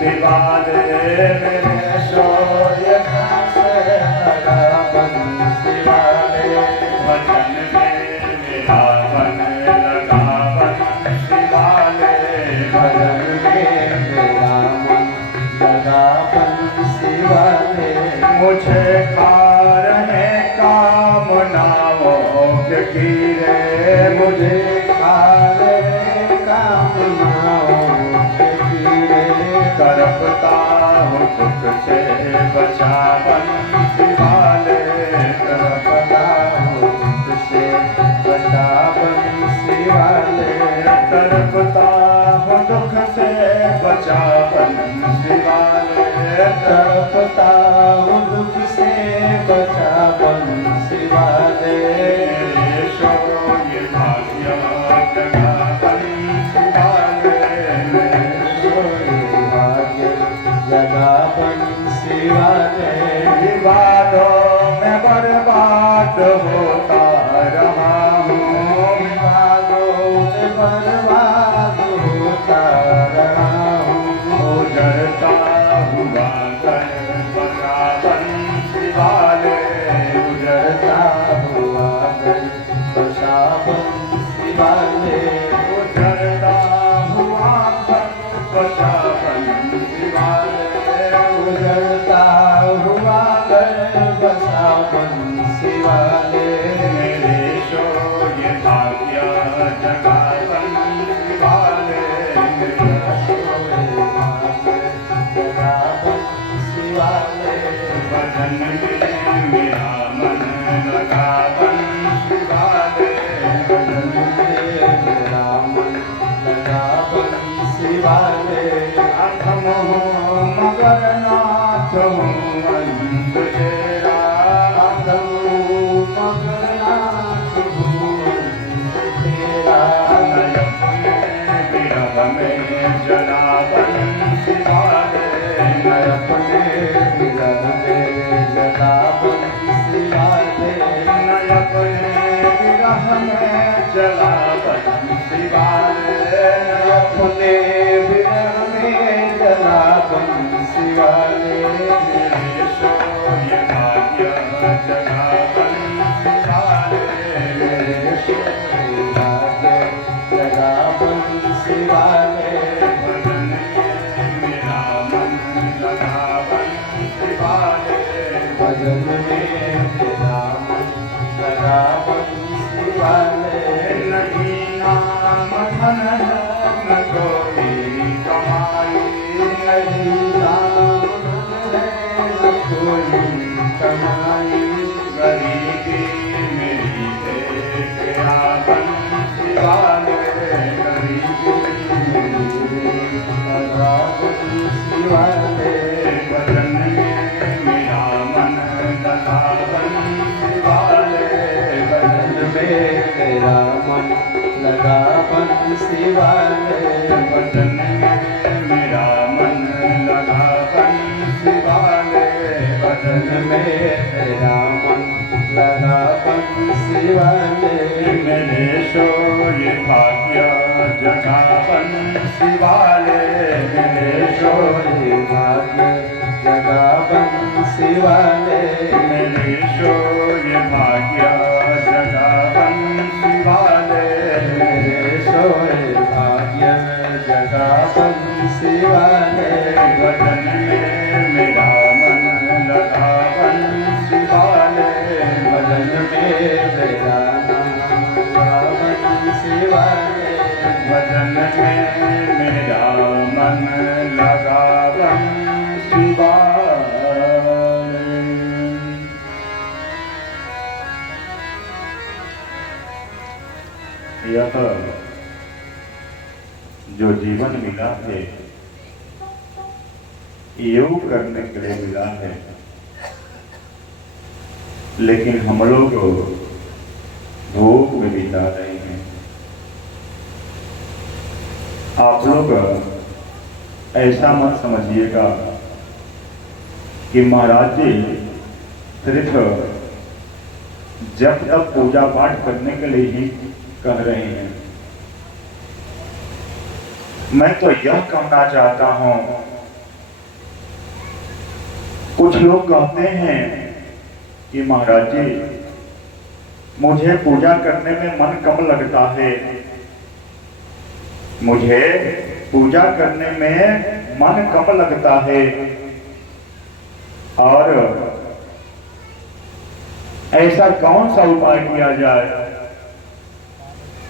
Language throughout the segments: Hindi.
बंसी वाले मेरे शोर से लगा बंसी वाले भजन में मेरा मन लगा बंसी वाले भजन में मेरा मन लगा बंसी वाले मुझे खा रहे कामनाओं के कीड़े मुझे खा रहे कामनाओं के कीड़े तड़पता हूँ दुख से बचा बंसी वाले तड़पता हूँ दुख से बचा बंसी वाले तड़पता हूँ दुख से बचा बंसी वाले तड़पता हूँ दुख से बचा बंसी वाले ये भाग्य जगा बंसी वाले ये भाग्य जगा बंसी वाले विवादों में बर्बाद होता रहा हूँ विवादों में बर्बाद होता रहा हूँ उजड़ता हुआ घर बचा बंसी वाले उजड़ता हुआ घर बचा बंसी वाले उजड़ता हुआ घर बचा बंसी वाले उजड़ता हुआ घर बचा बंसी वाले मेरे शोर ये भाग्य जगा बंसी वाले मेरा शोर ये भाग्य जगा बंसी वाले भजन में मेरा मन लगा बंसी वाले भजन में मेरा मन लगा बंसी वाले अधम हूँ मगर नाथ हूँ अंत तेरा अधम हूँ मगर नाथ हूँ अंत तेरा नयन में विरह में जला बंसी वाले अपने विरह में जला बंसी वाले अपने विरह में जला बंसी वाले अपने विरह में जला बंसी वाले मेरे शोर ये भाग्य जगा बंसी वाले मेरे शोर ये भाग्य जगा बंसी वाले भजन में मेरा मन लगा बंसी वाले भजन में मेरा मन लगा बंसी वाले नहीं नाम धन न कोई कमाई नहीं नाम धन न कोई कमाई गरीबी मेरी देख आ बंसी वाले गरीबी मेरी लगा बंसी वाले भजन में मेरा मन लगा बंसी वाले भजन में मेरा मन लगा बंसी वाले भजन में मेरा मन लगा बंसी वाले भजन में मेरा मन लगा बंसी वाले मेरे शोर ये भाग्य जगा बंसी वाले मेरे शोर ये भाग्य जगा बंसी वाले मेरे शोर ये भाग्य जगा बंसी वाले मेरे शोर ये भाग्य जगा बंसी वाले भजन में मेरा मन लगा बंसी वाले भजन में मेरा मन लगा बंसी वाले भजन में मेरा मन लगा बंसी वाले। यह जो जीवन मिला है योग करने के लिए मिला है, लेकिन हम लोग भोग में बिता रहे हैं। आप लोग ऐसा मत समझिएगा कि महाराज जी सिर्फ जब तक पूजा पाठ करने के लिए ही कह रहे हैं। मैं तो यह कहना चाहता हूं कुछ लोग कहते हैं कि महाराज जी, मुझे पूजा करने में मन कम लगता है, मुझे पूजा करने में मन कम लगता है, और ऐसा कौन सा उपाय किया जाए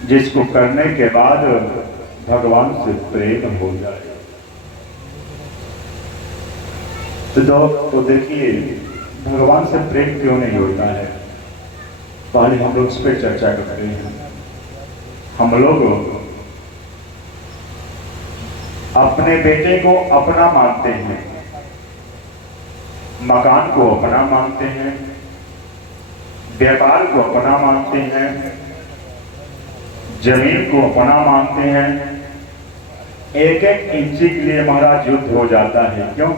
जिसको करने के बाद भगवान से प्रेम हो जाए। तो देखिए, भगवान से प्रेम क्यों नहीं होता है, पहले हम लोग इस पर चर्चा करते हैं। हम लोग अपने बेटे को अपना मानते हैं, मकान को अपना मानते हैं, व्यापार को अपना मानते हैं, जमीन को अपना मानते हैं। एक एक इंची के लिए हमारा युद्ध हो जाता है। क्यों?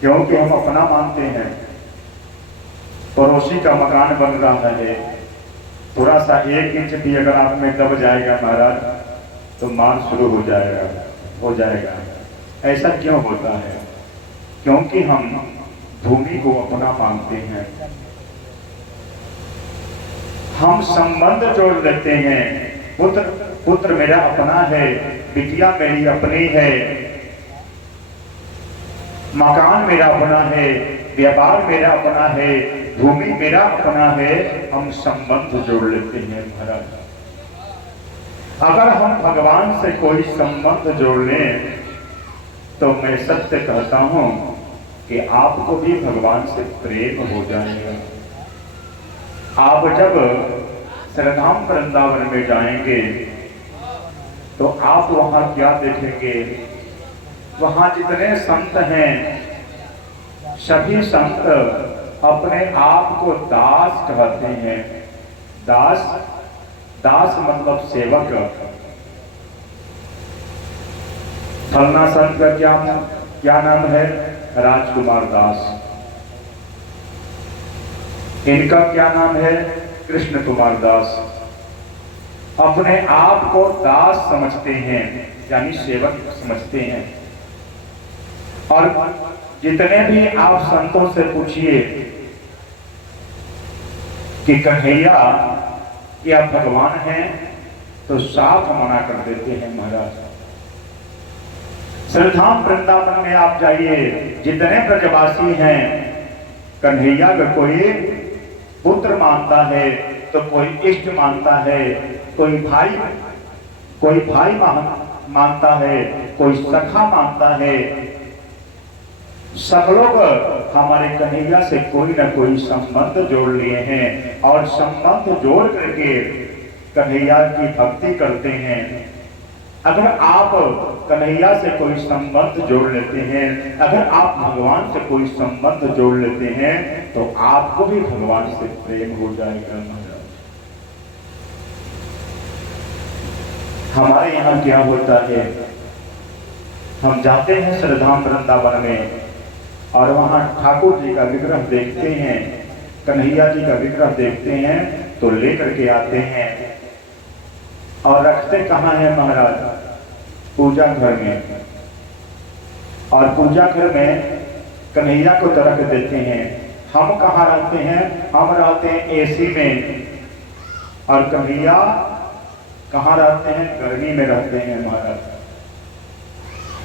क्योंकि हम अपना मानते हैं। पड़ोसी का मकान बन रहा है, थोड़ा सा 1 इंच भी अगर आप में दब जाएगा महाराज, तो मार शुरू हो जाएगा। ऐसा क्यों होता है? क्योंकि हम भूमि को अपना मानते हैं। हम संबंध जोड़ लेते हैं। पुत्र मेरा अपना है, बिटिया मेरी अपनी है, मकान मेरा अपना है, व्यापार मेरा अपना है, भूमि मेरा अपना है। हम संबंध जोड़ लेते हैं महाराज। अगर हम भगवान से कोई संबंध जोड़ लें तो मैं सत्य कहता हूं कि आपको भी भगवान से प्रेम हो जाएगा। आप जब श्रीधाम वृंदावन में जाएंगे तो आप वहां क्या देखेंगे? वहां जितने संत हैं, सभी संत अपने आप को दास कहते हैं। दास मतलब सेवक। फलना संत का क्या नाम है? राजकुमार दास। इनका क्या नाम है? कृष्ण कुमार दास। अपने आप को दास समझते हैं, यानी सेवक समझते हैं। और जितने भी आप संतों से पूछिए कि कन्हैया क्या भगवान हैं, तो साफ मना कर देते हैं महाराज। श्रीधाम वृंदावन में आप जाइए, जितने ब्रजवासी हैं, कन्हैया का कोई पुत्र मानता है, तो कोई इष्ट मानता है, कोई भाई मानता है, कोई सखा मानता है। सब लोग हमारे कन्हैया से कोई ना कोई संबंध जोड़ लिए हैं, और संबंध जोड़ करके कन्हैया की भक्ति करते हैं। अगर आप कन्हैया से कोई संबंध जोड़ लेते हैं, अगर आप भगवान से कोई संबंध जोड़ लेते हैं, तो आपको भी भगवान से प्रेम हो जाएगा। हमारे यहाँ क्या होता है, हम जाते हैं श्रीधाम वृंदावन में और वहां ठाकुर जी का विग्रह देखते हैं, कन्हैया जी का विग्रह देखते हैं, तो लेकर के आते हैं और रखते कहाँ है महाराज? पूजा घर में। और पूजा घर में कन्हैया को तो रख देते हैं। हम कहाँ रहते हैं? हम रहते हैं एसी में, और कन्हैया कहाँ रहते हैं? गर्मी में रहते हैं महाराज।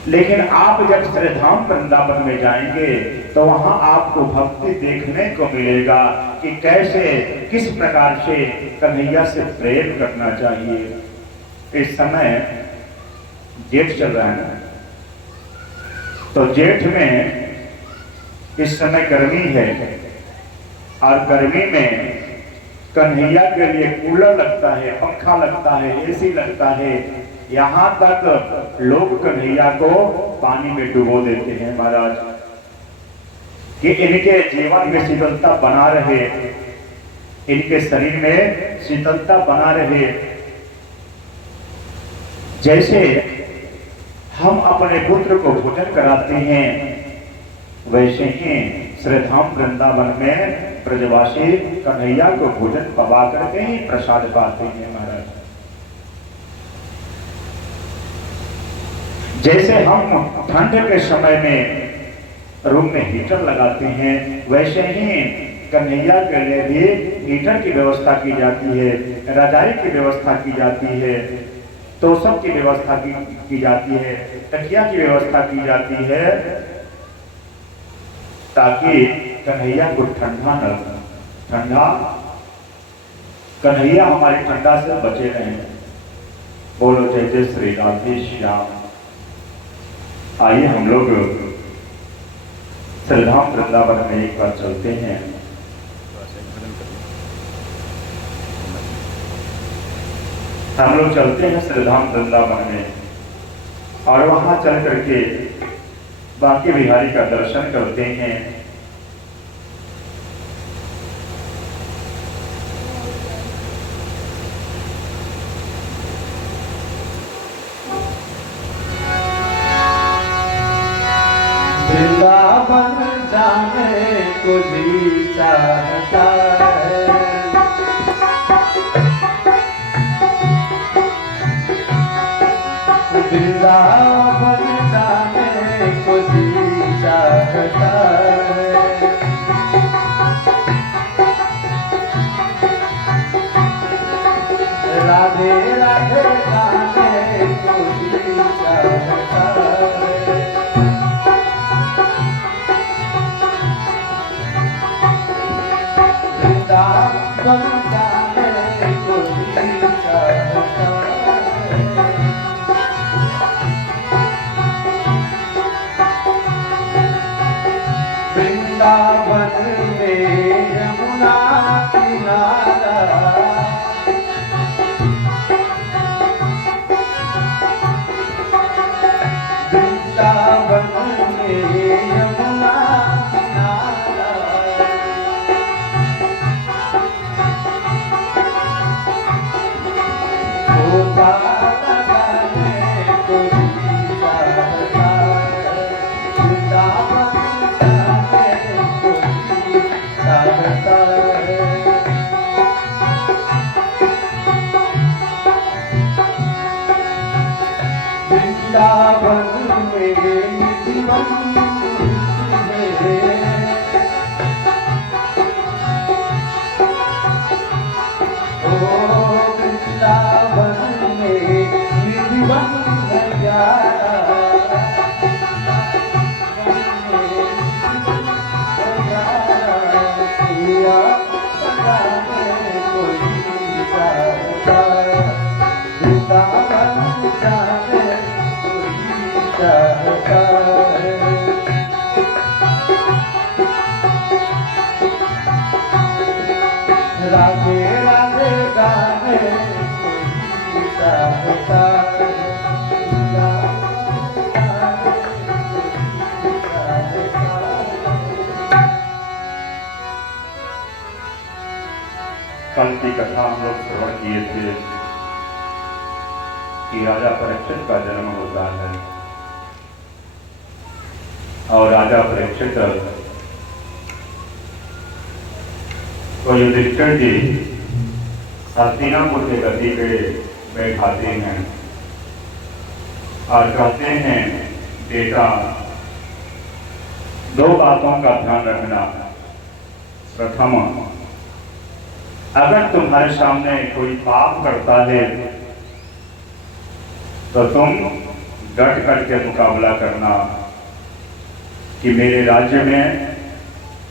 लेकिन आप जब श्रीधाम वृंदावन में जाएंगे तो वहां आपको भक्ति देखने को मिलेगा कि कैसे, किस प्रकार से कन्हैया से प्रेम करना चाहिए। इस समय जेठ चल रहा है ना, तो जेठ में इस समय गर्मी है, और गर्मी में कन्हैया के लिए कूलर लगता है, पंखा लगता है, एसी लगता है। यहाँ तक लोग कन्हैया को पानी में डुबो देते हैं महाराज, कि इनके जीवन में शीतलता बना रहे, इनके शरीर में शीतलता बना रहे। जैसे हम अपने पुत्र को भोजन कराते हैं, वैसे ही श्रीधाम वृंदावन में ब्रजवासी कन्हैया को भोजन पवा करके ही प्रसाद पाते हैं महाराज। जैसे हम ठंड के समय में रूम में हीटर लगाते हैं, वैसे ही कन्हैया के लिए भी हीटर की व्यवस्था की जाती है, रजाई की व्यवस्था की जाती है, तोशक की व्यवस्था की जाती है, तकिया की व्यवस्था की जाती है, ताकि कन्हैया को ठंडा न ठंडा कन्हैया हमारे ठंडा से बचे रहें। बोलो जय जय श्री राधे श्याम। आइए हम लोग श्रीधाम वृंदावन में एक बार चलते हैं। हम लोग चलते हैं श्रीधाम वृंदावन में और वहां चल करके बांके बिहारी का दर्शन करते हैं। वृंदावन जाने को जी चाहता है, वृंदावन जाने को जी चाहता है, राधे राधे गाने को जी चाहता है। वृंदावन जाने को जी चाहता है, वृंदावन में यमुना किनारा, वृंदावन में यमुना किनारा, लगाने को जी चाहता है, वृंदावन जाने को जी चाहता है। वृंदावन में जीवन राधे राधे गाने को जी चाहता है, कल की कथा हम लोग श्रवण किए थे कि राजा परीक्षित का जन्म होता है और राजा परीक्षित तो युधिष्ठिर जी हस्तिनापुर के गद्दी पे बैठाते हैं और कहते हैं, बेटा दो बातों का ध्यान रखना। प्रथम, अगर तुम्हारे सामने कोई पाप करता है तो तुम डट कर के मुकाबला करना कि मेरे राज्य में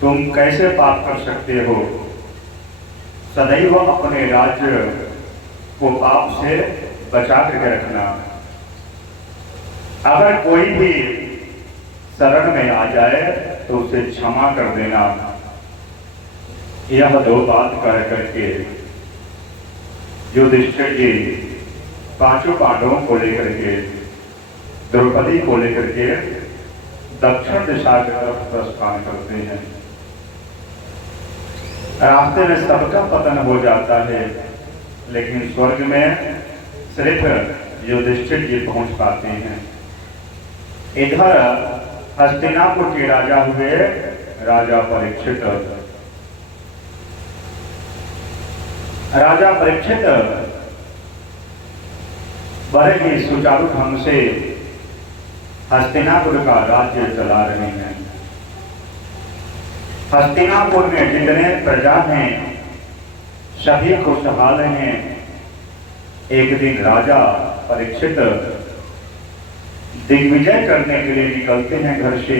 तुम कैसे पाप कर सकते हो। सदैव अपने राज्य को पाप से बचा करके रखना। अगर कोई भी शरण में आ जाए तो उसे क्षमा कर देना। यह दो बात कह करके युधिष्ठिर जी पांचों पांडवों को लेकर के, द्रौपदी को लेकर के दक्षिण दिशा की तरफ प्रस्थान करते हैं। रास्ते में सबका पतन हो जाता है, लेकिन स्वर्ग में सिर्फ युधिष्ठिर जी पहुंच पाते हैं। इधर हस्तिनापुर के राजा हुए राजा परीक्षित। राजा परीक्षित बड़े ही सुचारू ढंग से हस्तिनापुर का राज्य चला रहे हैं। हस्तिनापुर में जितने प्रजा हैं सभी खुशहाल हैं। एक दिन राजा परीक्षित दिग्विजय करने के लिए निकलते हैं घर से,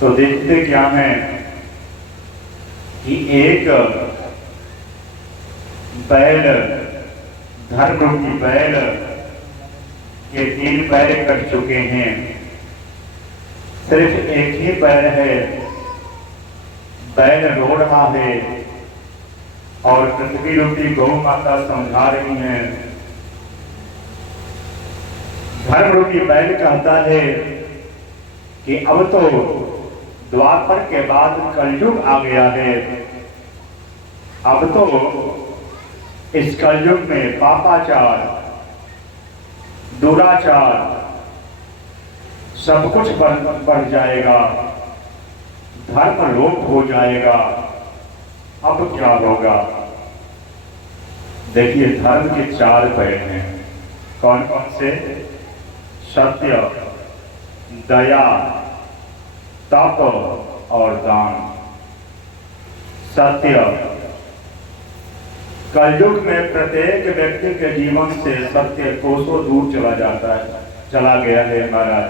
तो देखते क्या है कि एक बैल, धर्मरूपी बैल के 3 पैर कट चुके हैं, सिर्फ एक ही पैर है। बैल रो रहा है और पृथ्वी रूपी गौ माता समझा रही है। धर्म रूपी बैल कहता है कि अब तो द्वापर के बाद कलयुग आ गया है, अब तो इस कलयुग में पापाचार, दुराचार सब कुछ बढ़ जाएगा, धर्म लोप हो जाएगा। अब क्या होगा? देखिए, धर्म के 4 पैर हैं। कौन कौन से? सत्य, दया, तप और दान। सत्य, कलयुग में प्रत्येक व्यक्ति के जीवन से सत्य कोसों दूर चला गया है महाराज।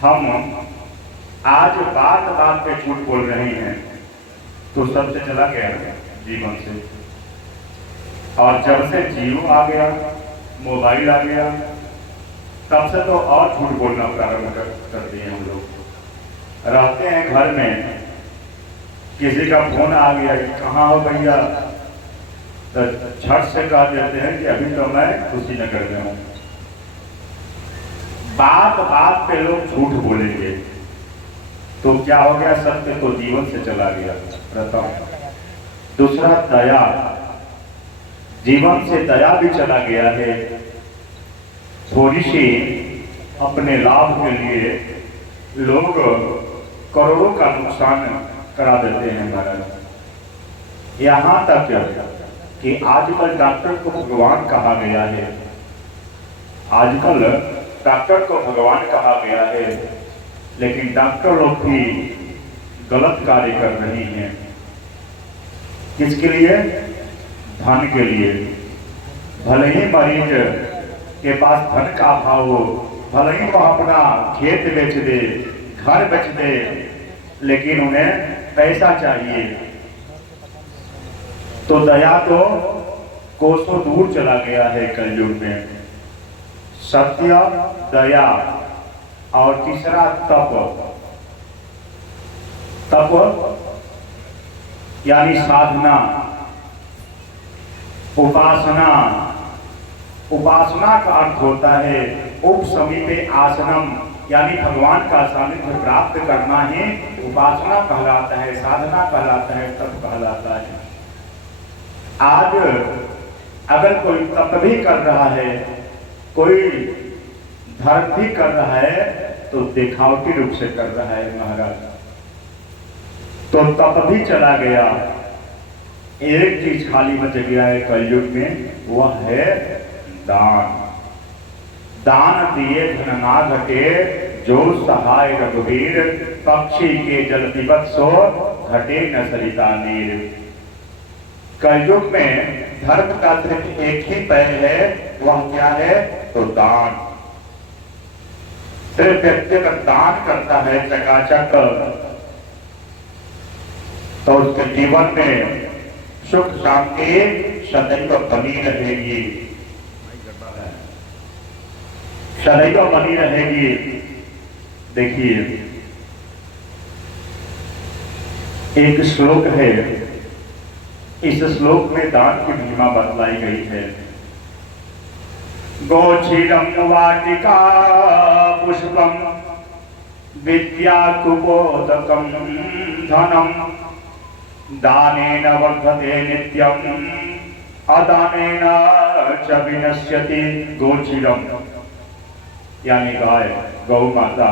हम आज बात बात पे झूठ बोल रहे हैं तो सत्य चला गया जीवन से। और जब से जियो आ गया, मोबाइल आ गया, तब से तो और झूठ बोलना प्रारंभ कर दिए हम लोग। रहते हैं घर में, किसी का फोन आ गया कि कहाँ हो भैया, तो झट से कह देते हैं कि अभी तो मैं कुशीनगर में हूँ। बात बात पे लोग झूठ बोलेंगे तो क्या हो गया? सत्य तो जीवन से चला गया, प्रथम। दूसरा, दया, जीवन से दया भी चला गया है। थोड़ी सी अपने लाभ के लिए लोग करोड़ों का नुकसान करा देते हैं महाराज। यहाँ तक कि आजकल डॉक्टर को भगवान कहा गया है, आजकल डॉक्टर को भगवान कहा गया है, लेकिन डॉक्टर लोग भी गलत कार्य कर रहे हैं। किसके लिए? धन के लिए। भले ही मरीज के पास धन का अभाव हो, भले ही वो अपना खेत बेच दे, घर बेच दे, लेकिन उन्हें पैसा चाहिए। तो दया तो कोसों दूर चला गया है कलयुग में। सत्य, दया और तीसरा तप। तप यानी साधना, उपासना। उपासना का अर्थ होता है उप समीपे आसनम, यानी भगवान का सानिध्य प्राप्त करना ही उपासना कहलाता है, साधना कहलाता है, तप कहलाता है। आज अगर कोई तप भी कर रहा है, कोई धर्म भी कर रहा है, तो दिखावटी रूप से कर रहा है महाराज। तो तप भी चला गया। एक चीज खाली बच गया है कलयुग में, वह है दान। दान दिए धन ना घटे, जो सहाय रघुवीर, पक्षी के जल पिबत सो, घटे न सरिता नीर। कलयुग में धर्म का सिर्फ एक ही पैर है, वह क्या है? तो दान। सिर्फ व्यक्ति अगर दान करता है चकाचक, तो उसके जीवन में सुख शांति सदैव बनी रहेगी, सदैव बनी रहेगी। देखिए, एक श्लोक है, इस श्लोक में दान की महिमा बतलाई गई है। गोचीरम वाटिका पुष्पम विद्या कुपोदकम धनम, दानेन वर्धते नित्यम, अदानेन च विनश्यति। गोचीरम यानी गाय, गौ माता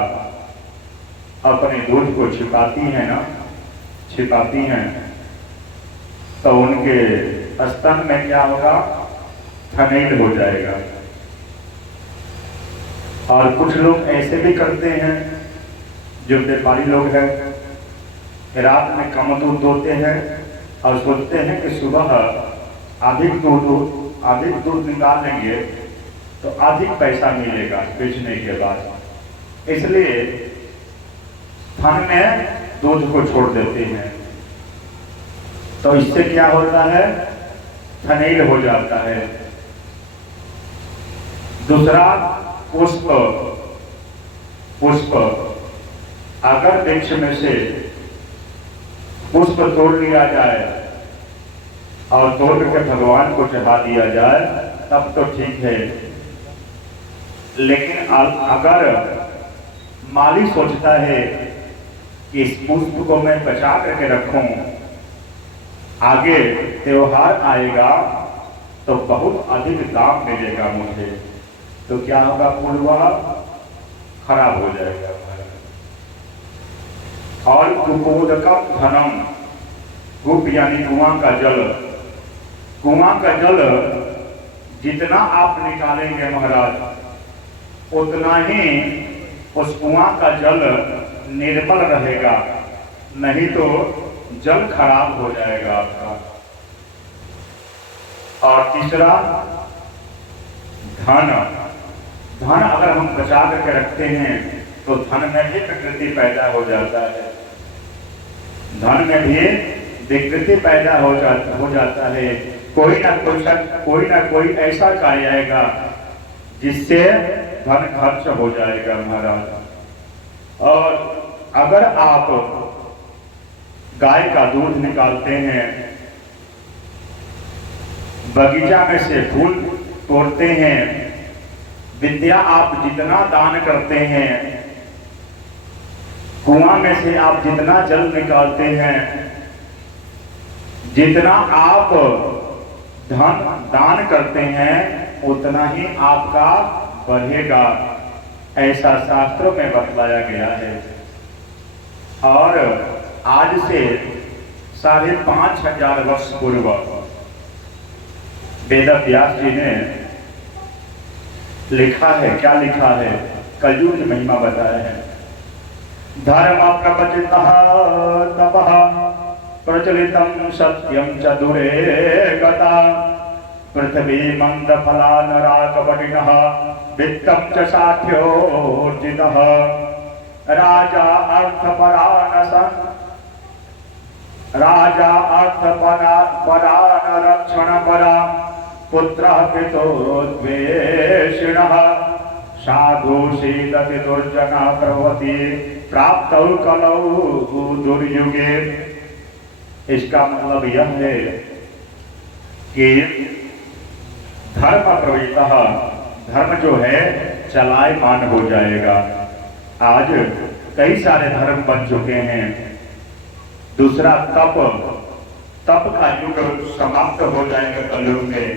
अपने दूध को छिपाती है ना, छिपाती हैं, तो उनके स्तन में क्या होगा? थनैल हो जाएगा। और कुछ लोग ऐसे भी करते हैं, जो व्यापारी लोग हैं, रात में कम दूध दोते हैं और सोचते हैं कि सुबह अधिक दूध निकाल लेंगे तो अधिक पैसा मिलेगा बेचने के बाद, इसलिए थन में दूध को छोड़ देते हैं। तो इससे क्या होता है, थनील हो जाता है। दूसरा पुष्प, अगर वृक्ष में से पुष्प तोड़ लिया जाए और तोड़ के भगवान को चढ़ा दिया जाए तब तो ठीक है, लेकिन अगर माली सोचता है कि इस पुष्प को मैं बचा करके रखूं, आगे त्योहार आएगा तो बहुत अधिक दाम मिलेगा मुझे, तो क्या होगा, फूल वह खराब हो जाएगा। और कुपोदकम धनम, गुप यानी कुआं का जल, कुआं का जल जितना आप निकालेंगे महाराज उतना ही उस कुआं का जल निर्मल रहेगा, नहीं तो जल खराब हो जाएगा आपका। और तीसरा धन, धन अगर हम बचा करके रखते हैं तो धन में भी विकृति पैदा हो जाता है, धन में भी विकृति पैदा हो जाता है। कोई ना कोई ऐसा कार्य आएगा जिससे धन खर्च हो जाएगा महाराज। और अगर आप गाय का दूध निकालते हैं, बगीचा में से फूल तोड़ते हैं, विद्या आप जितना दान करते हैं, कुआं में से आप जितना जल निकालते हैं, जितना आप धन दान करते हैं उतना ही आपका बढ़ेगा, ऐसा शास्त्रों में बतलाया गया है। और आज से 5,500 वर्ष पूर्व वेद व्यास जी ने लिखा है, क्या लिखा है, कलयुग की महिमा बताया है। धर्म प्रवचितः तपः प्रचलितं सत्यं च दूरे गता, पृथ्वी मंदफला नराकपटिनः वित्तं च साठ्योर्जितः, राजा अर्थपरानरक्षणपरा, पुत्रः पितुर्द्वेषिणः, साधु सीदति दुर्जना प्रभवति, प्राप्तौ कलौ दुर्युगे। इसका मतलब यह है कि धर्म प्रवृत्तः, धर्म जो है चलायमान हो जाएगा। आज कई सारे धर्म बन चुके हैं। दूसरा तप का युग समाप्त हो जाएगा कलयुग में।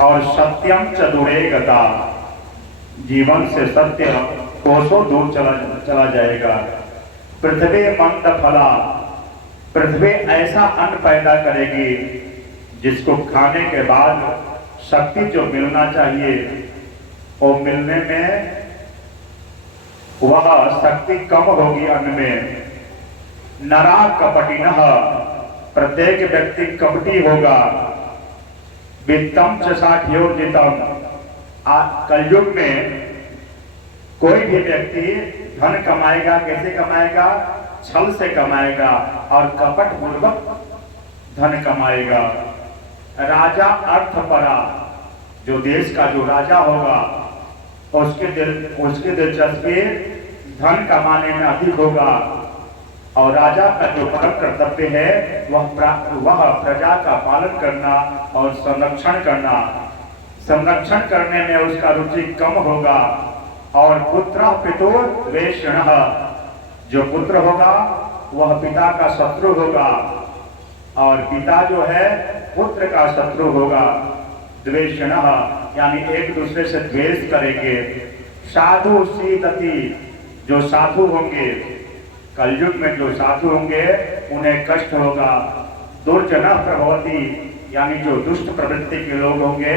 और सत्यम च दूरे गता, जीवन से सत्य कोसों दूर चला जाएगा। पृथ्वी मंद फला, पृथ्वी ऐसा अन्न पैदा करेगी जिसको खाने के बाद शक्ति जो मिलना चाहिए वो मिलने में वह शक्ति कम होगी अन्न में। नरा कपटिनः, प्रत्येक व्यक्ति कपटी होगा। वित्तम च साठ्योर्जितम, कलयुग में कोई भी व्यक्ति धन कमाएगा, कैसे कमाएगा, छल से कमाएगा और कपट पूर्वक धन कमाएगा। राजा अर्थपरा, जो देश का जो राजा होगा उसके दिलचस्पी धन कमाने में अधिक होगा। और राजा का जो परम कर्तव्य है वह प्रजा का पालन करना और संरक्षण करना। संरक्षण करने में उसका रुचि कम होगा। और पुत्र पितुर्द्वेषिणः, जो पुत्र होगा वह पिता का शत्रु होगा और पिता जो है पुत्र का शत्रु होगा। द्वेषिणः यानी एक दूसरे से द्वेष करेंगे। साधु सीदति, जो साधु होंगे, कलयुग में जो साधु होंगे उन्हें कष्ट होगा। दुर्जना प्रभवति, यानी जो दुष्ट प्रवृत्ति के लोग होंगे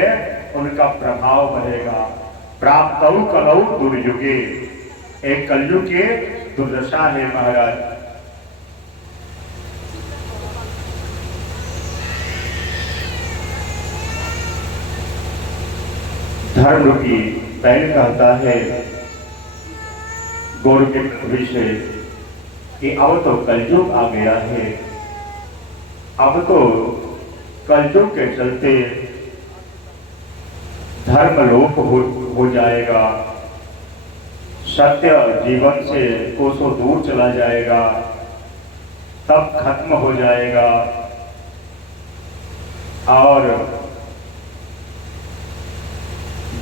उनका प्रभाव बढ़ेगा। प्राप्तौ कलौ दुर्युगे, एक कलयुग की दुर्दशा है महाराज। धर्म रूपी बैल कहता है गौर के पृथ्वी से कि अब तो कलयुग आ गया है, अब तो कलयुग के चलते धर्म लोप हो जाएगा, सत्य जीवन से कोसों दूर चला जाएगा, तब खत्म हो जाएगा और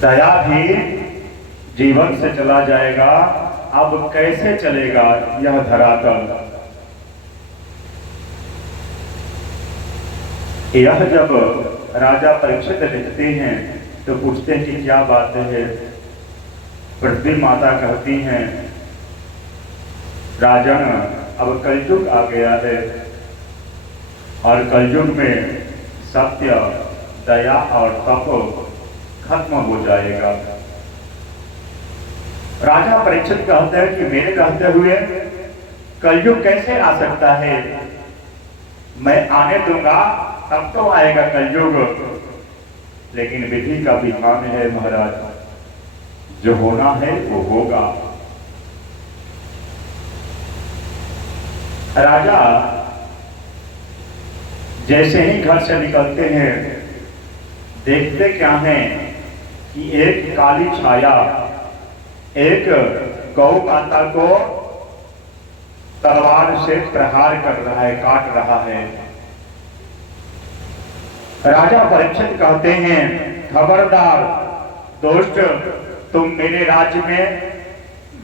दया भी जीवन से चला जाएगा। अब कैसे चलेगा यह धरातल? यह जब राजा परीक्षित लिखते हैं तो पूछते हैं कि क्या बात है। पृथ्वी माता कहती हैं राजन, अब कलयुग आ गया है और कलयुग में सत्य, दया और तप खत्म हो जाएगा। राजा परीक्षित कहते हैं कि मेरे कहते हुए कलयुग कैसे आ सकता है? मैं आने दूंगा तब तो आएगा कलयुग, लेकिन विधि का विधान है महाराज, जो होना है वो होगा। राजा जैसे ही घर से निकलते हैं देखते क्या है कि एक काली छाया एक गौ माता को तलवार से प्रहार कर रहा है, काट रहा है। राजा परीक्षित कहते हैं खबरदार दोस्त, तुम मेरे राज्य में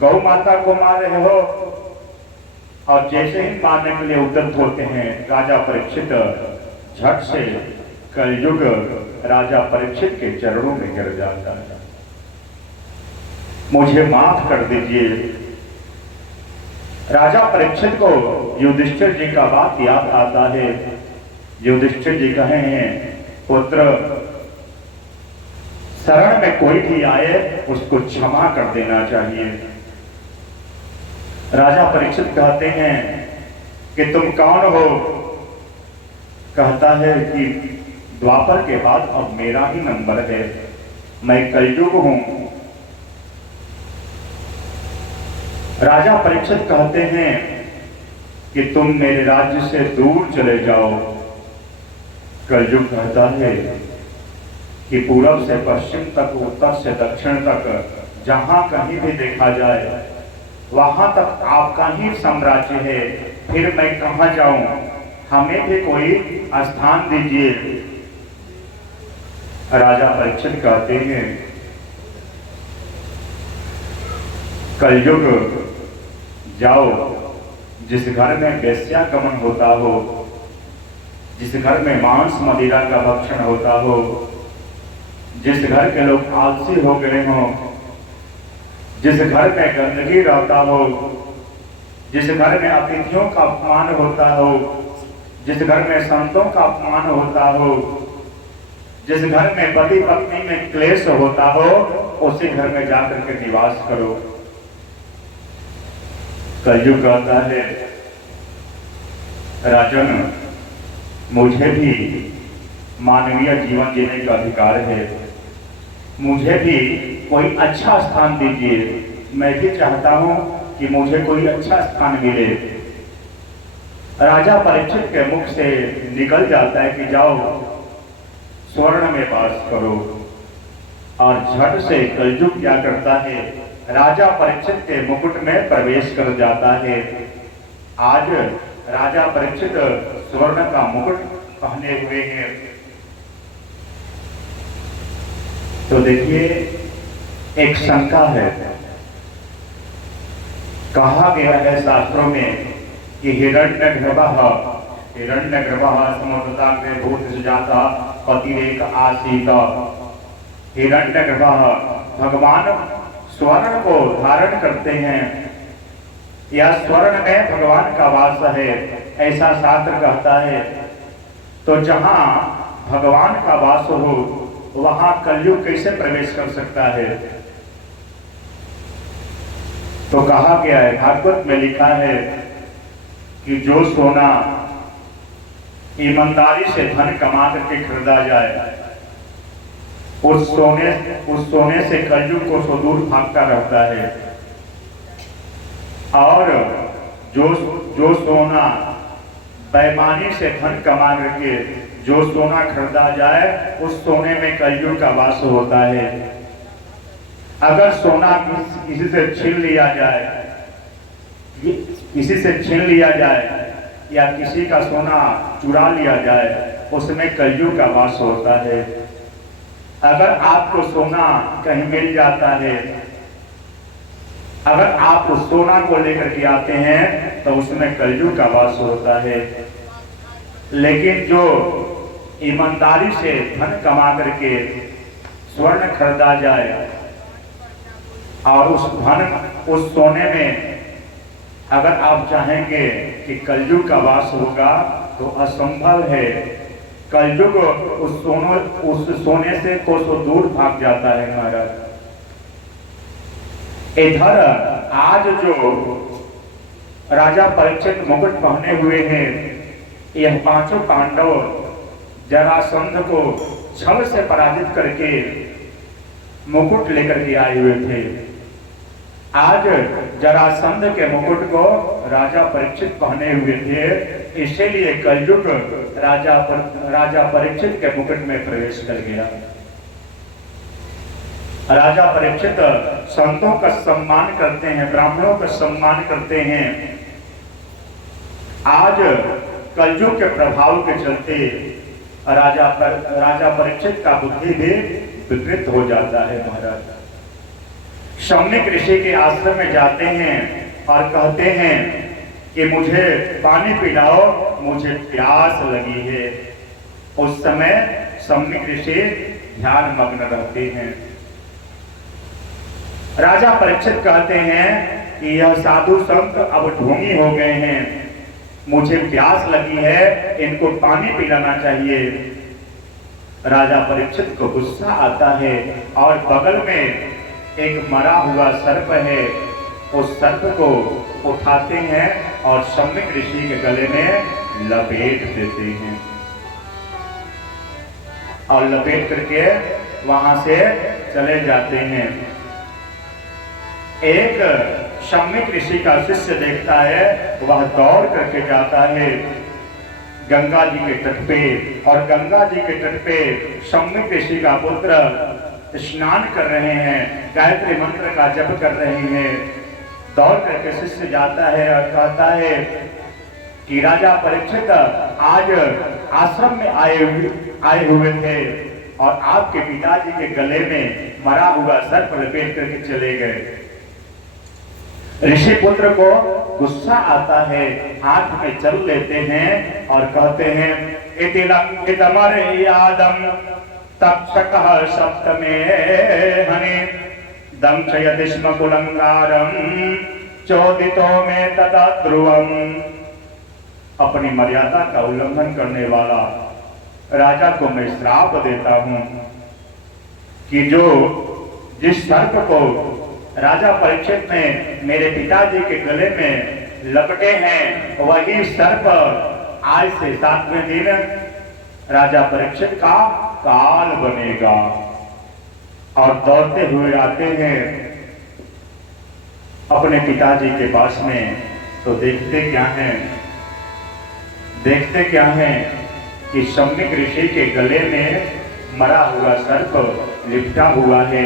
गौ माता को मार रहे हो। और जैसे ही मारने के लिए उद्यत होते हैं राजा परीक्षित झट से कलयुग राजा परीक्षित के चरणों में गिर जाता है। मुझे माफ कर दीजिए। राजा परीक्षित को युधिष्ठिर जी का बात याद आता है। युधिष्ठिर जी कहे हैं पुत्र, शरण में कोई भी आए उसको क्षमा कर देना चाहिए। राजा परीक्षित कहते हैं कि तुम कौन हो? कहता है कि द्वापर के बाद अब मेरा ही नंबर है, मैं कलयुग हूं। राजा परीक्षित कहते हैं कि तुम मेरे राज्य से दूर चले जाओ। कलयुग कहता है कि पूरब से पश्चिम तक, उत्तर से दक्षिण तक जहां कहीं भी देखा जाए वहां तक आपका ही साम्राज्य है, फिर मैं कहां जाऊं? हमें भी कोई स्थान दीजिए। राजा परीक्षित कहते हैं कलयुग जाओ, जिस घर में वेश्यागमन होता हो, जिस घर में मांस मदिरा का भक्षण होता हो, जिस घर के लोग आलसी हो गए हों, जिस घर में गंदगी रहता हो, जिस घर में अतिथियों का अपमान होता हो, जिस घर में संतों का अपमान होता हो, जिस घर में पति पत्नी में क्लेश होता हो, उसी घर में जाकर के निवास करो। कलयुग कहता है राजन, मुझे भी मानवीय जीवन जीने का अधिकार है, मुझे भी कोई अच्छा स्थान दीजिए। मैं भी चाहता हूं कि मुझे कोई अच्छा स्थान मिले। राजा परीक्षित के मुख से निकल जाता है कि जाओ स्वर्ण में वास करो। और झट से कलयुग क्या करता है, राजा परीक्षित के मुकुट में प्रवेश कर जाता है। आज राजा परीक्षित स्वर्ण का मुकुट पहने हुए हैं। तो देखिए एक शंका है, कहा गया है शास्त्रों में कि हिरण्यगर्भः समुद्रताग्रे भूत सुजाता पतिरेक आसीत। हिरण्यगर्भः भगवान स्वर्ण को धारण करते हैं या स्वर्ण में भगवान का वास है, ऐसा शास्त्र कहता है। तो जहां भगवान का वास हो वहां कलयुग कैसे प्रवेश कर सकता है? तो कहा गया है, भागवत में लिखा है कि जो सोना ईमानदारी से धन कमा करके खरीदा जाए उस सोने से कलयुग को सो दूर भागता रहता है। और जो सोना बेईमानी से धन कमा करके जो सोना खरीदा जाए, उस सोने में कलयुग का वास होता है। अगर सोना किसी से छीन लिया जाए या किसी का सोना चुरा लिया जाए, उसमें कलयुग का वास होता है। अगर आपको सोना कहीं मिल जाता है, अगर आप उस सोना को लेकर के आते हैं, तो उसमें कलयुग का वास होता है। लेकिन जो ईमानदारी से धन कमा करके स्वर्ण खरीदा जाए और उस सोने में अगर आप चाहेंगे कि कलयुग का वास होगा, तो असंभव है। कलयुग उस सोने से कोसों दूर भाग जाता है महाराज। इधर आज जो राजा परीक्षित मुकुट पहने हुए हैं, यह पांचों पांडव जरासंध को छल से पराजित करके मुकुट लेकर के आए हुए थे। आज जरासंध के मुकुट को राजा परीक्षित पहने हुए थे, इसीलिए कलयुग राजा परीक्षित के मुकुट में प्रवेश कर गया। राजा परीक्षित संतों का सम्मान करते हैं, ब्राह्मणों का सम्मान करते हैं। आज कलयुग के प्रभाव के चलते राजा परीक्षित का बुद्धि भी विकृत हो जाता है महाराज। शौनक ऋषि के आश्रम में जाते हैं और कहते हैं कि मुझे पानी पिलाओ, मुझे प्यास लगी है। उस समय शौनक ऋषि ध्यान मग्न रहते हैं। राजा परीक्षित कहते हैं कि यह साधु संत अब ढोंगी हो गए हैं, मुझे प्यास लगी है, इनको पानी पिलाना चाहिए। राजा परीक्षित को गुस्सा आता है और बगल में एक मरा हुआ सर्प है, उस सर्प को उठाते हैं और शौनक ऋषि के गले में लपेट देते हैं और लपेट करके वहां से चले जाते हैं। एक शौनक ऋषि का शिष्य देखता है, वह दौड़ करके जाता है गंगा जी के तट पे, और गंगा जी के तट पे शौनक ऋषि का पुत्र स्नान कर रहे हैं, गायत्री मंत्र का जप कर रहे हैं। दौड़ करके शिष्य जाता है और कहता है कि राजा परीक्षित आज आश्रम में आए हुए थे और आपके पिताजी के गले में मरा हुआ सर्प लपेट करके चले गए। ऋषि पुत्र को गुस्सा आता है, हाथ में चल लेते हैं और कहते हैं इदमर्यादम तक्षकः सप्तमे हने दंशयति स्म कुलंगारम चोदितो में तदा ध्रुवम। अपनी मर्यादा का उल्लंघन करने वाला राजा को मैं श्राप देता हूं कि जिस सर्प को राजा परीक्षित ने मेरे पिताजी के गले में लपटे हैं, वही सर्प आज से 7वें दिन राजा परीक्षित का काल बनेगा। और दौड़ते हुए आते हैं अपने पिताजी के पास में, तो देखते क्या हैं कि शौनक ऋषि के गले में मरा हुआ सर्प लिपटा हुआ है।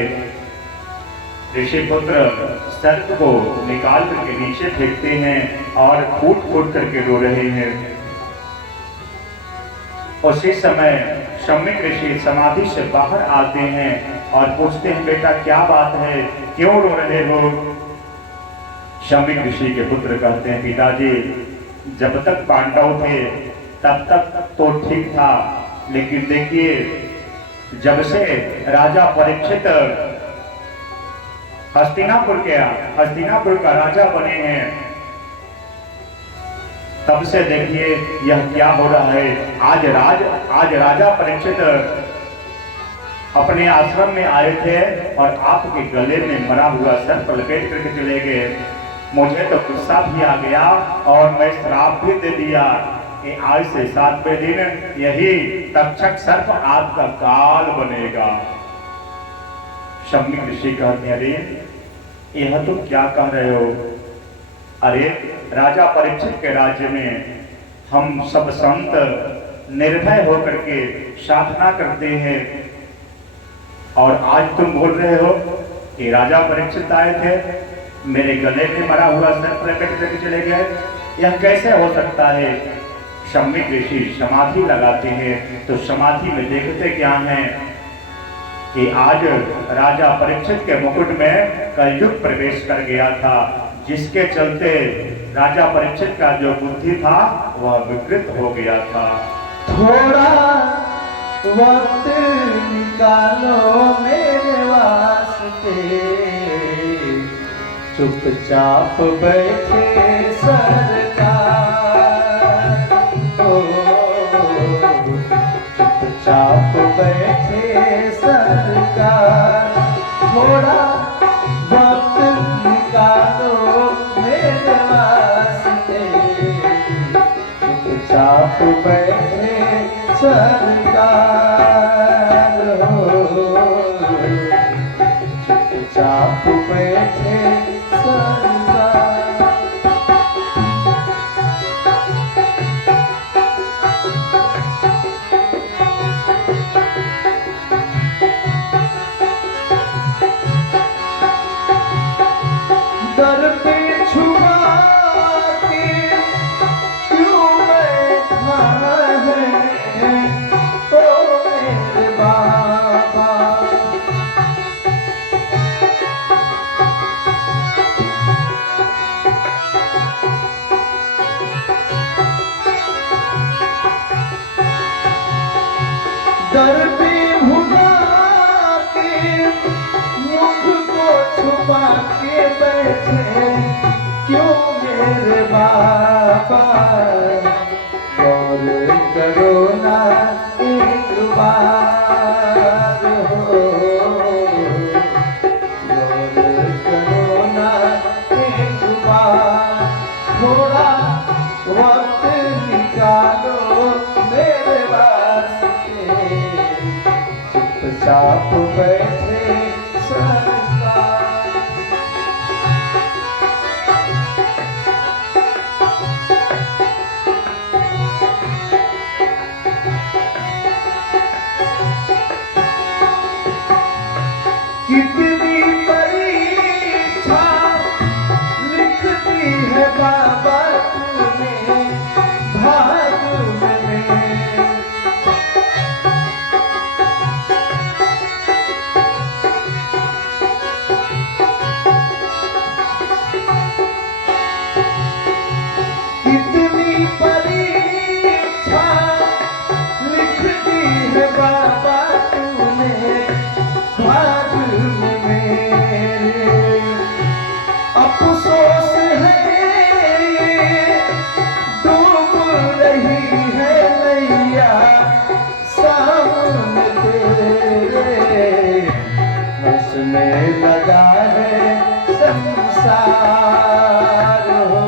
ऋषि पुत्र सर्प को निकाल करके नीचे फेंकते हैं और फूट फूट करके रो रहे हैं। उसी समय शौनक ऋषि समाधि से बाहर आते हैं और पूछते हैं, बेटा क्या बात है, क्यों रो रहे हो? शौनक ऋषि के पुत्र कहते हैं, पिताजी जब तक पांडव थे तब तक तो ठीक था, लेकिन देखिए जब से राजा परीक्षित हस्तिनापुर का राजा बने हैं, तब से देखिए यह क्या हो रहा है। आज राजा परीक्षित अपने आश्रम में आए थे और आपके गले में मरा हुआ सर्प लपेट करके चले गए। मुझे तो गुस्सा भी आ गया और मैं श्राप भी दे दिया कि आज से 7वें दिन यही तक्षक सर्प आपका काल बनेगा। शम्य ऋषि कहते हैं, अरे यह तुम क्या कह रहे हो? अरे राजा परीक्षित के राज्य में हम सब संत निर्भय होकर के साधना करते हैं, और आज तुम बोल रहे हो कि राजा परीक्षित आए थे, मेरे गले में मरा हुआ सर प्रकट करके चले गए, यह कैसे हो सकता है? शम्य ऋषि समाधि लगाते हैं, तो समाधि में देखते क्या है कि आज राजा परीक्षित के मुकुट में कलयुग प्रवेश कर गया था, जिसके चलते राजा परीक्षित का जो बुद्धि था वह विकृत हो गया था। थोड़ा वक्त निकालो मेरे वास्ते, चुपचाप बैठे सरकार, ओ चुपचाप बैठे सरकार, थोड़ा वक्त निकालो मेरे वास्ते, चुपचाप बैठे सरकार, हो चुपचाप बैठे सरकार। दर पे छुपा के क्यों बैठा है ओ मेरे बाबा, दर पे भुला के मुख को छुपा के बैठे क्यों मेरे बाबा, गौर करो ना एक बार, हो गौर करो ना एक बार, थोड़ा वक्त निकालो मेरे वास्ते, चुपचाप बैठे सरकार। कितनी परीक्षा लिखती है बाबा तूने भाग में, कितनी परीक्षा लिखती है बाबा तूने भाग में मेरे, अफसोस है डूब रही है नैया सामने तेरे, हंसने लगा है संसार, हो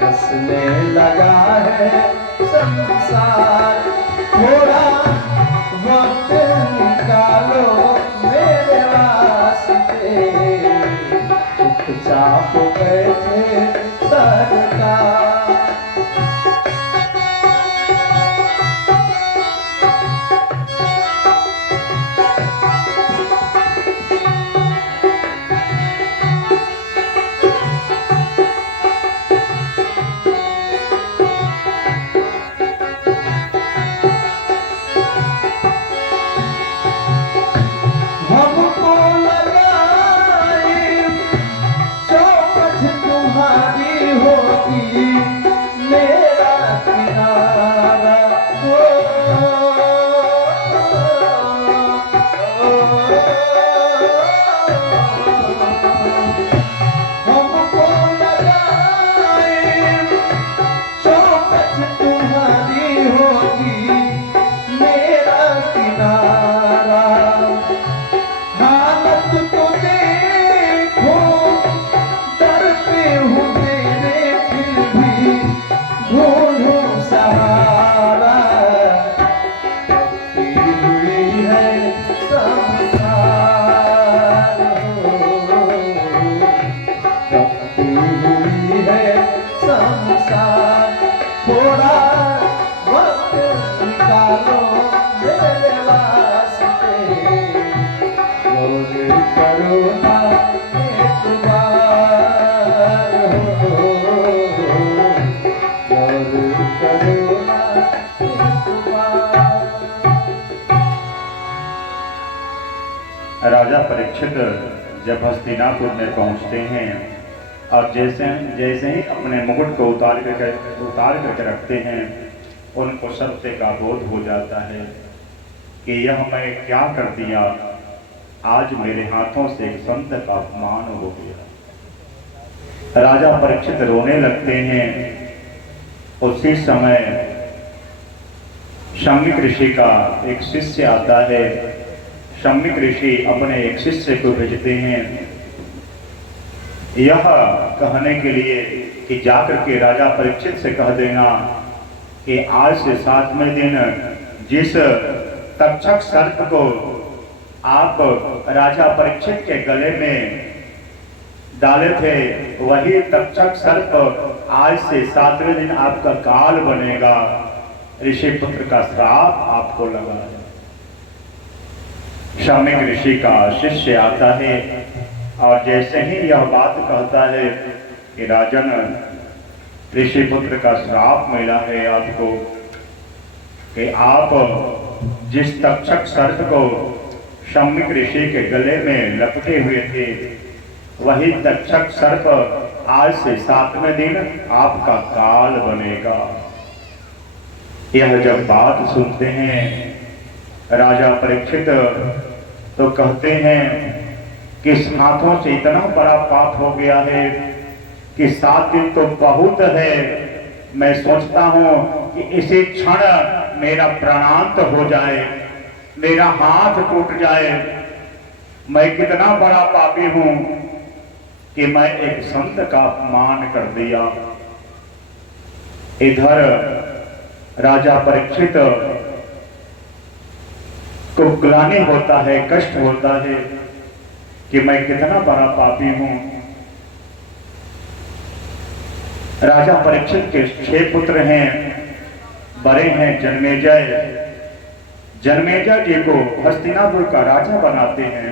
हंसने लगा है संसार, थोड़ा वक्त निकालो मेरे वास्ते, चुपचाप बैठे सरकार। हमको लगाए चौखट तुम्हारी होगी, परीक्षित जब हस्तिनापुर में पहुंचते हैं और जैसे जैसे ही अपने मुकुट को उतार करके रखते हैं, उनको सत्य का बोध हो जाता है कि यह मैं क्या कर दिया, आज मेरे हाथों से एक संत का अपमान हो गया। राजा परीक्षित रोने लगते हैं। उसी समय शम्यक ऋषि का एक शिष्य आता है। शम्यक ऋषि अपने एक शिष्य को भेजते हैं यह कहने के लिए कि जाकर के राजा परीक्षित से कह देना कि आज से 7वें दिन जिस तक्षक सर्प को आप राजा परीक्षित के गले में डाले थे, वही तक्षक सर्प आज से 7वें दिन आपका काल बनेगा। ऋषि पुत्र का श्राप आपको लगा है। शम्यक ऋषि का शिष्य आता है और जैसे ही यह बात कहता है कि राजन, ऋषि पुत्र का श्राप मिला है आपको कि आप जिस तक्षक सर्प को शम्यक ऋषि के गले में लपटे हुए थे, वही तक्षक सर्प आज से 7वें दिन आपका काल बनेगा। यह जब बात सुनते हैं राजा परीक्षित तो कहते हैं कि इस हाथों से इतना बड़ा पाप हो गया है कि 7 दिन तो बहुत है। मैं सोचता हूं कि इसी क्षण मेरा प्राणांत हो जाए, मेरा हाथ टूट जाए। मैं कितना बड़ा पापी हूं कि मैं एक संत का अपमान कर दिया। इधर राजा परीक्षित को ग्लानि होता है, कष्ट होता है कि मैं कितना बड़ा पापी हूं। राजा परीक्षित के 6 पुत्र हैं। बड़े हैं जन्मेजय। जन्मेजय जी को हस्तिनापुर का राजा बनाते हैं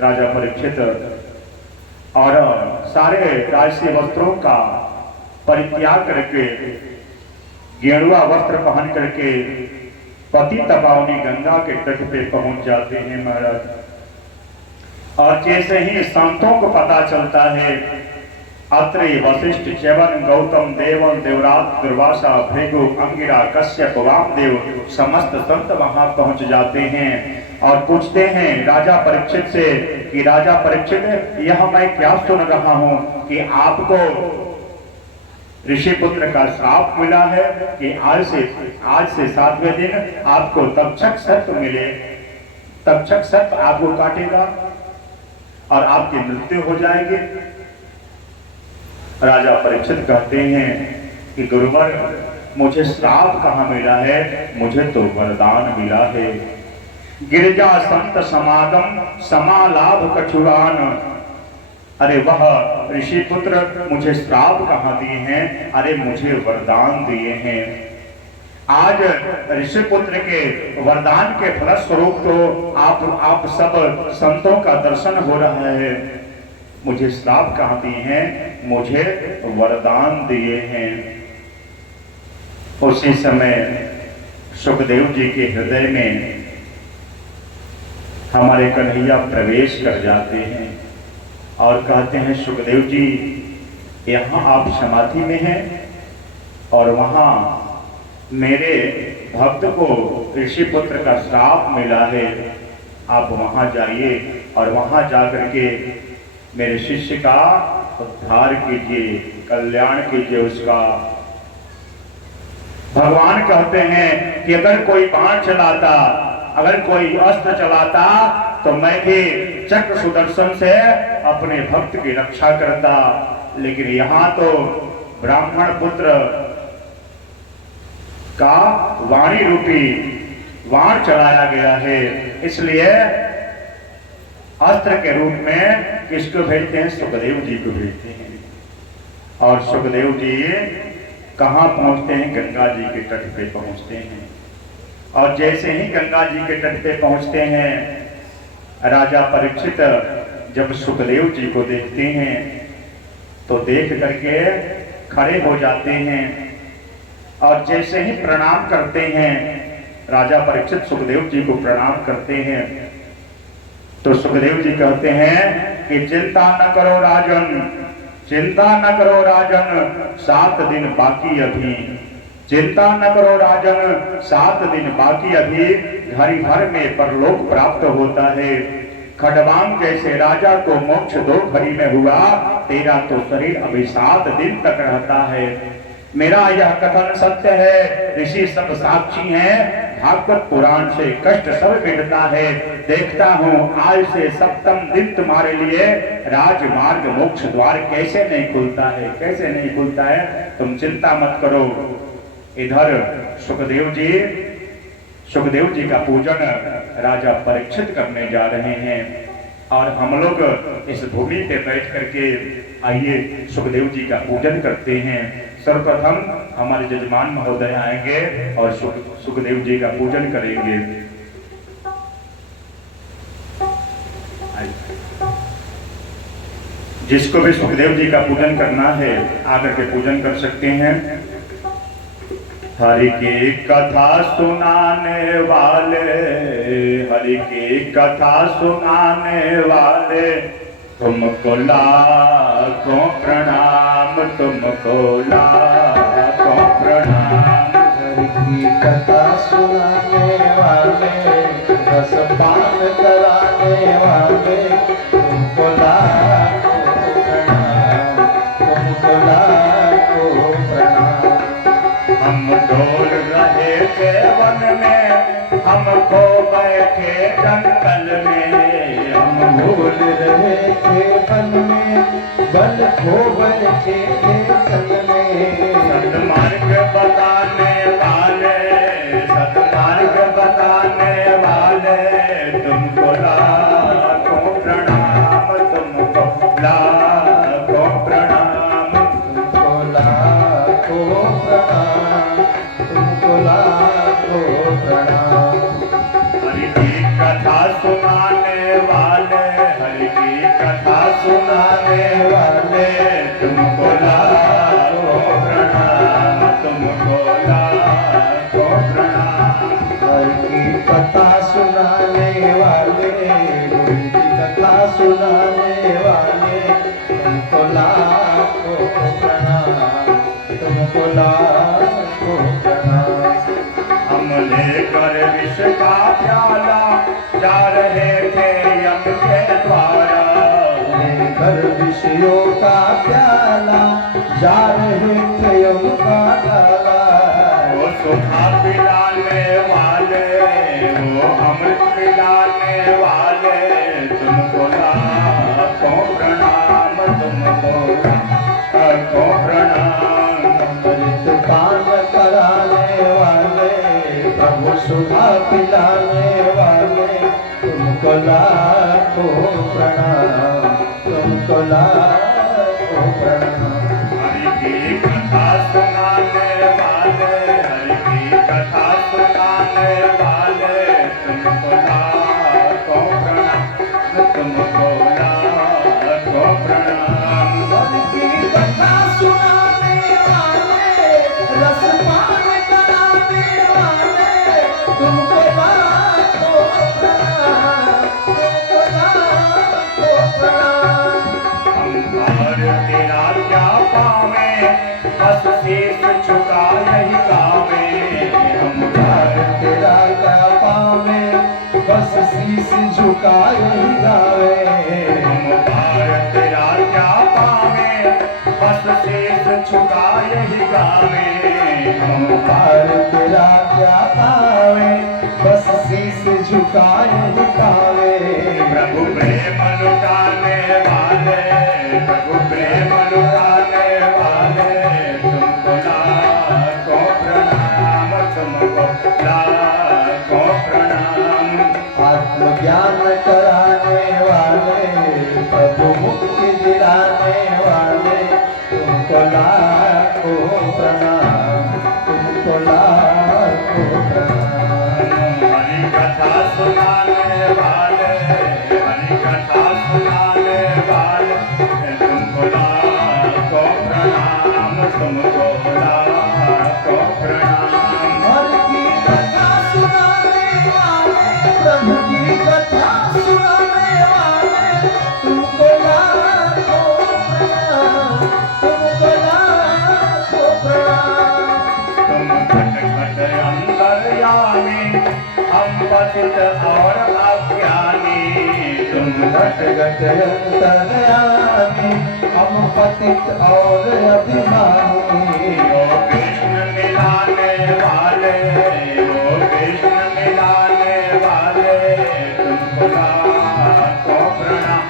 राजा परीक्षित, और सारे राजसी वस्त्रों का परित्याग करके गेरुआ वस्त्र पहन करके पति तपावनी गंगा के तट पे पहुंच जाते हैं महाराज। और जैसे ही संतों को पता चलता है, अत्रि वशिष्ठ च्यवन गौतम देवन देवराज दुर्वासा भृगु अंगिरा कश्यप वामदेव समस्त संत वहां पहुंच जाते हैं और पूछते हैं राजा परीक्षित से कि राजा परीक्षित, यह मैं क्या सुन रहा हूं कि आपको ऋषि पुत्र का श्राप मिला है कि आज से 7वें दिन आपको तक्षक सर्प मिले, तक्षक सर्प आपको काटेगा और आपकी मृत्यु हो जाएगी। राजा परीक्षित कहते हैं कि गुरुवर, मुझे श्राप कहाँ मिला है, मुझे तो वरदान मिला है। गिरिजा संत समागम समालाभ कछुरान। अरे वह ऋषि पुत्र मुझे श्राप कहाँ दिए हैं, अरे मुझे वरदान दिए हैं। आज ऋषि पुत्र के वरदान के फलस्वरूप तो आप सब संतों का दर्शन हो रहा है। मुझे श्राप कहाँ दिए हैं, मुझे वरदान दिए हैं। उसी समय सुखदेव जी के हृदय में हमारे कन्हैया प्रवेश कर जाते हैं और कहते हैं, सुखदेव जी, यहाँ आप समाधि में हैं और वहाँ मेरे भक्त को ऋषि पुत्र का श्राप मिला है। आप वहाँ जाइए और वहाँ जाकर के मेरे शिष्य का उद्धार कीजिए, कल्याण कीजिए उसका। भगवान कहते हैं कि अगर कोई बाण चलाता, अगर कोई अस्त्र चलाता तो मैं भी चक्र सुदर्शन से अपने भक्त की रक्षा करता, लेकिन यहाँ तो ब्राह्मण पुत्र का वाणी रूपी वाण चलाया गया है। इसलिए अस्त्र के रूप में किसको भेजते हैं, सुखदेव जी को भेजते हैं। और सुखदेव जी कहाँ पहुंचते हैं, गंगा जी के तट पे पहुंचते हैं। और जैसे ही गंगा जी के तट पे पहुंचते हैं, राजा परीक्षित जब सुखदेव जी को देखते हैं तो देख करके खड़े हो जाते हैं और जैसे ही प्रणाम करते हैं, राजा परीक्षित सुखदेव जी को प्रणाम करते हैं तो सुखदेव जी कहते हैं कि चिंता न करो राजन, चिंता न करो राजन, 7 दिन बाकी अभी, चिंता न करो राजन, 7 दिन बाकी अभी, घड़ी भर में परलोक प्राप्त होता है। खडवांग जैसे राजा को मोक्ष 2 घड़ी में हुआ, तेरा तो शरीर अभी 7 दिन तक रहता है। मेरा यह कथन सत्य है, ऋषि सब साक्षी हैं, भागवत पुराण से कष्ट सब मिटता है। देखता हूँ आज से 7वें दिन तुम्हारे लिए राजमार्ग मोक्ष द्वार कैसे नहीं खुलता है, कैसे नहीं खुलता है। तुम चिंता मत करो। इधर सुखदेव जी का पूजन राजा परीक्षित करने जा रहे हैं और हम लोग इस भूमि पे बैठ करके आइए सुखदेव जी का पूजन करते हैं। सर्वप्रथम हमारे जजमान महोदय आएंगे और सुखदेव जी का पूजन करेंगे। जिसको भी सुखदेव जी का पूजन करना है आकर के पूजन कर सकते हैं। हरि की कथा सुनाने वाले, हरि की कथा सुनाने वाले, तुमको लाखों प्रणाम, तुमको लाखों प्रणाम। हरि की कथा सुनाने वाले, रस पान कराने वाले, तुमको लाखों प्रणाम, तुमको लाखों प्रणाम। हम डोल रहे थे वन में, हमको बैठे जंगल में, हम भूल रहे थे वन में, बल खो बैठे थे सन में। सतमार्ग बताने वाले, सतमार्ग बताने वाले, तुमको लाखों प्रणाम, तुमको लाखों प्रणाम, तुमको लाखों प्रणाम, तुमको लाखों प्रणाम। हरि की कथा सुनाने वाले, हरि की कथा सुनाने वाले, तुमको लाखों प्रणाम, तुमको लाखों प्रणाम। हरि की कथा सुनाने वाले, गुरु की कथा सुनाने वाले, तुमको लाखों प्रणाम, तुमको लाखों प्रणाम। हम लेकर विष का प्याला जा रहे थे यम के द्वारा, लेकर विषयों का प्याला जा रहे थे यम का द्वारा। वो सुधा पिलाने वाले, वो अमृत पिलाने वाले, तुमको लाखों प्रणाम, तुमको लाखों प्रणाम। अमृत पान कराने वाले, प्रभु सुधा पिलाने वाले, तुमको लाखों प्रणाम, तुमको लाखों प्रणाम। हरि की कथा सुनाने वाले, हरि की कथा सुनाने वाले, तुमको लाखों प्रणाम, तुमको लाखों प्रणाम। हरि की कथा सुनाने वाले, रस पान कराने वाले, तुमको लाखों प्रणाम, तुमको लाखों प्रणाम। हम भार तेरा क्या पावे, बस शीश झुका यही गावे, हम भार तेरा क्या पावे, बस शीश झुका यही गावे। हम भार तेरा क्या पावे, बस शीश झुका यही गावे, हम भार तेरा क्या पावे, बस शीश झुका यही पावे। प्रभु प्रेम लुटाने वाले, प्रभु प्रेम लुटाने वाले, तुमको लाखों प्रणाम, तुमको लाखों प्रणाम। आत्मज्ञान कराने वाले, प्रभु मुक्ति दिलाने वाले, तुमको लाखों प्रणाम, तुमको लाखों प्रणाम। हरि कथा सुनाने वाले, हरि कथा सुनाने वाले, तुमको लाखों प्रणाम, तुमको लाखों प्रणाम। हरि की कथा सुनाने वाले, प्रभु की कथा सुनाने घट अंतर्यामी, हम पतित और अभिमानी। ओ कृष्ण मिलाने वाले, ओ कृष्ण मिलाने वाले, तुमको लाखों प्रणाम,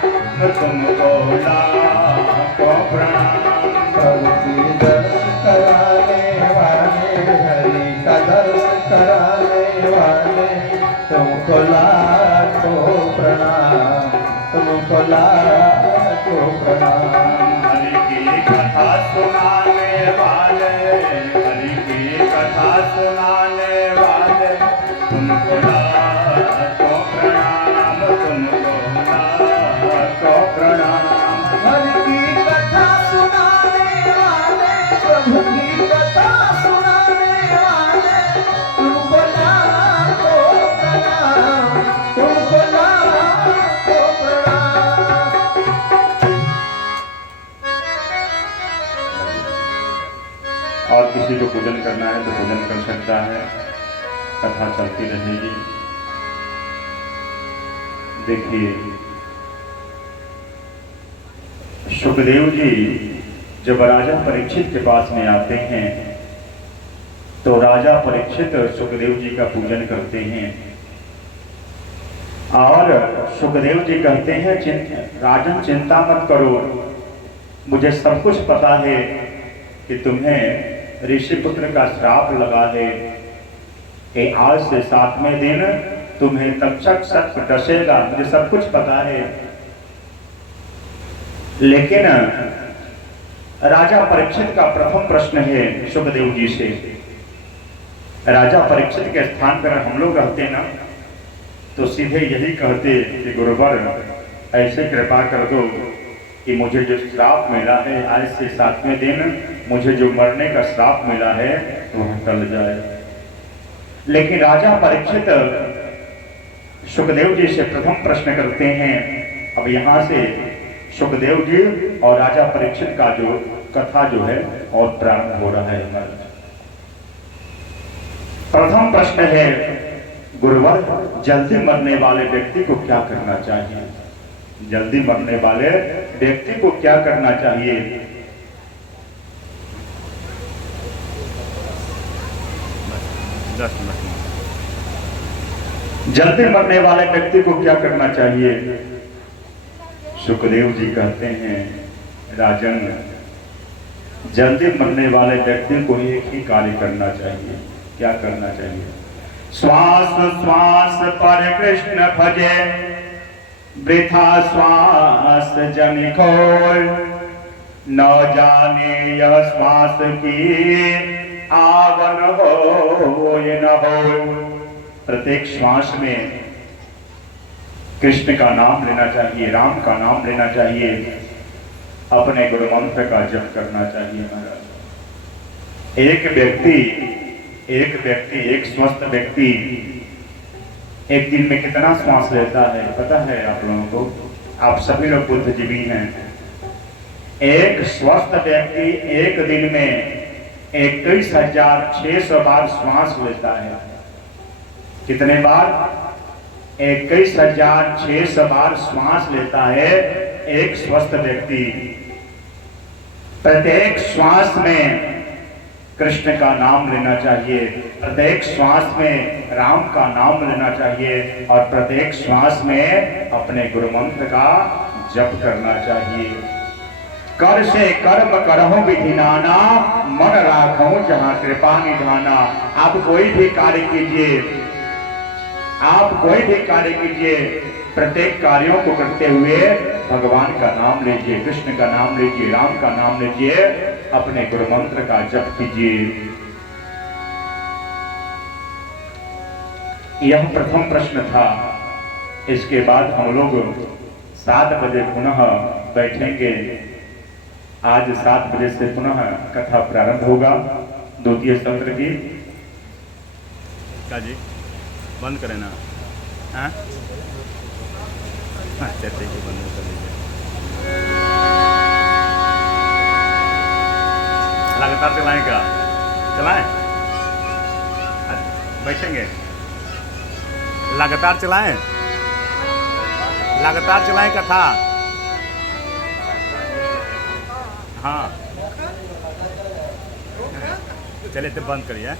तुमको लाखों प्रणाम। प्रभु की दर्श कराने वाले, हरि का दर्श कराने वाले, तुमको लाखों प्रणाम, तुमको लाखों प्रणाम। हरि की कथा सुनाने वाले, हरि की कथा सुनाने वाले, तुमको लाखों प्रणाम, तुमको लाखों प्रणाम। हरि की कथा सुनाने वाले, प्रभु की कथा सुनाने वाले, तुमको लाखों प्रणाम, तुमको लाखों प्रणाम। और किसी को पूजन करना है तो पूजन कर सकता है, कथा चलती रहेगी। देखिए, सुखदेव जी जब राजा परीक्षित के पास में आते हैं तो राजा परीक्षित सुखदेव जी का पूजन करते हैं और सुखदेव जी कहते हैं, राजन चिंता मत करो, मुझे सब कुछ पता है कि तुम्हें ऋषि पुत्र का श्राप लगा है कि आज से 7वें दिन तुम्हें तक्षक सर्प डसेगा, मुझे सब कुछ पता है। लेकिन राजा परीक्षित का प्रथम प्रश्न है सुखदेव जी से। राजा परीक्षित के स्थान पर हम लोग रहते ना तो सीधे यही कहते कि गुरुवर ऐसे कृपा कर दो कि मुझे जो श्राप मिला है, आज से 7वें दिन मुझे जो मरने का श्राप मिला है वह टल जाए। लेकिन राजा परीक्षित सुखदेव जी से प्रथम प्रश्न करते हैं। अब यहाँ से सुखदेव जी और राजा परीक्षित का जो कथा जो है और प्रारंभ हो रहा है हमारा। प्रथम प्रश्न है, गुरुवर जल्दी मरने वाले व्यक्ति को क्या करना चाहिए? जल्दी मरने वाले व्यक्ति को क्या करना चाहिए? जल्दी मरने वाले व्यक्ति को क्या करना चाहिए? सुखदेव जी कहते हैं, राजन जल्दी मरने वाले व्यक्ति को एक ही कार्य करना चाहिए। क्या करना चाहिए? श्वास श्वास पर कृष्ण भजे, वृथा श्वास जन खोल, न जाने यह श्वास की आवन हो ये न हो। प्रत्येक श्वास में कृष्ण का नाम लेना चाहिए, राम का नाम लेना चाहिए, अपने गुरु मंत्र का जप करना चाहिए। महाराज एक व्यक्ति एक स्वस्थ व्यक्ति एक दिन में कितना श्वास लेता है पता है आप लोगों को? आप सभी लोग बुद्धिजीवी हैं। एक स्वस्थ व्यक्ति एक दिन में 21,600 बार श्वास लेता है। कितने बार? 21,600 बार श्वास लेता है एक स्वस्थ व्यक्ति। प्रत्येक श्वास में कृष्ण का नाम लेना चाहिए, प्रत्येक श्वास में राम का नाम लेना चाहिए और प्रत्येक श्वास में अपने गुरु मंत्र का जप करना चाहिए। कर से कर्म करहु विधि नाना, मन राखूं जहां कृपा निधाना। आप कोई भी कार्य कीजिए, आप कोई भी कार्य कीजिए, प्रत्येक कार्यों को करते हुए भगवान का नाम लीजिए, कृष्ण का नाम लीजिए, राम का नाम लीजिए, अपने गुरु मंत्र का जप कीजिए। यह प्रथम प्रश्न था। इसके बाद हम लोग 7 बजे पुनः बैठेंगे। आज 7 बजे से पुनः कथा प्रारंभ होगा द्वितीय सत्र की। जी बंद करें ना? हाँ चलते ही बंद कर लीजिए। लगातार चलाएं? चलाएं? बैठेंगे लगातार चलाएं? लगातार चलाएं कथा। हाँ चलिए तो बंद करिए।